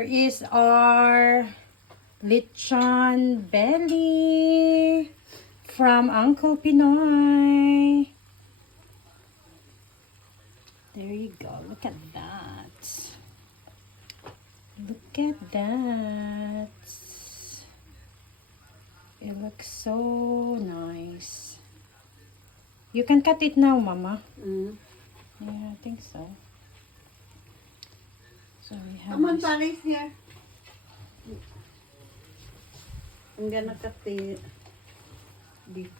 Here is our lechon belly from Uncle Pinoy. There you go. Look at that. Look at that. It looks so nice. You can cut it now, Mama. Yeah, I think so. So we have Come on, this. Paris, here. I'm gonna cut the beef.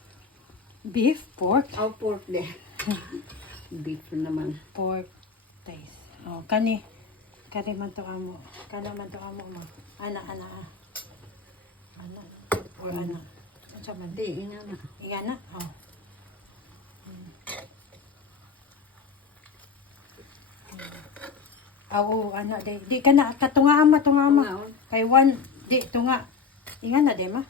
Beef, pork, Oh, pork there. Beef naman. pork taste. Oh, kani. Kani man to amo. Kana man to amo mo. Ana. Or ana. Ano man? Di, nga na. Iyan na. Oh. Oo, ana di ka na katunga ama. Tungaon. Kay one di tunga. Ingan na di ma.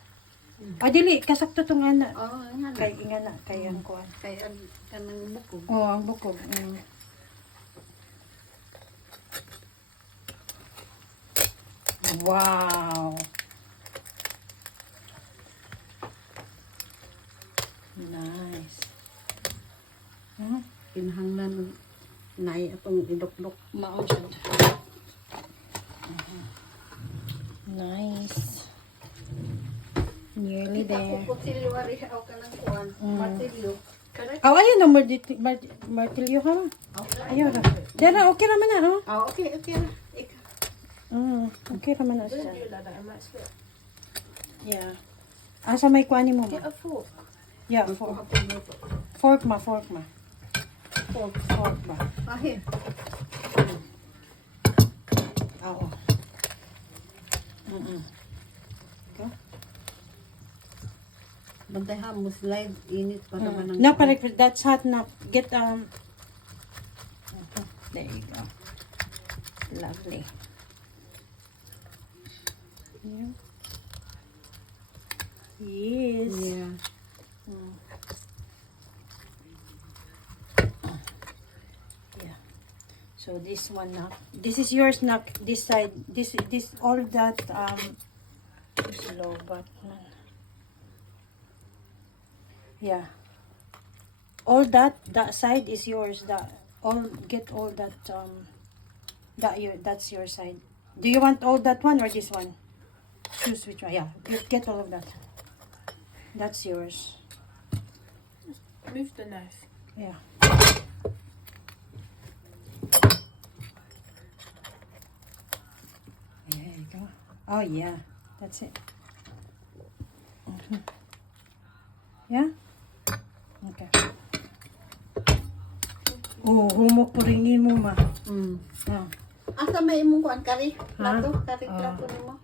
Dili kasakto tunga na. Oh, nga na. Kay ingan na kay ang kuan. Kaya kanang bukog. Oh, ang bukog. Wow. Nice. Kinahanglan nai atong idok-dok. Mao siya. Nice. Nearly there. Kutilyo ari aw kanang kuan. Martilyo. Correct? Oh, ayun na, martilyo ha. Ayun na. Dara, okay naman na, ha? Oh, okay. Okay naman na siya. Yeah. Asa may kuani mo, ma? A fork. Yeah, fork. Fork ma. Fork ba? Ah, here. Oo. Okay. Bantay ha mo slide init para manang. No, but that's hot now. Get, there you go. Lovely. Yeah. Yes. Yeah. Yeah. So this one now. This is yours now. This side. This all that is low button. Yeah. All that side is yours. Get all that that's your side. Do you want all that one or this one? Choose which one. Yeah. Get all of that. That's yours. Move the knife. Yeah. There you go. Oh yeah, that's it. Yeah? Okay. Oh, humok po rin mo ma. Mm. Ah. Asa may imong kuan kari? Ha? Plato, kari plato nimo.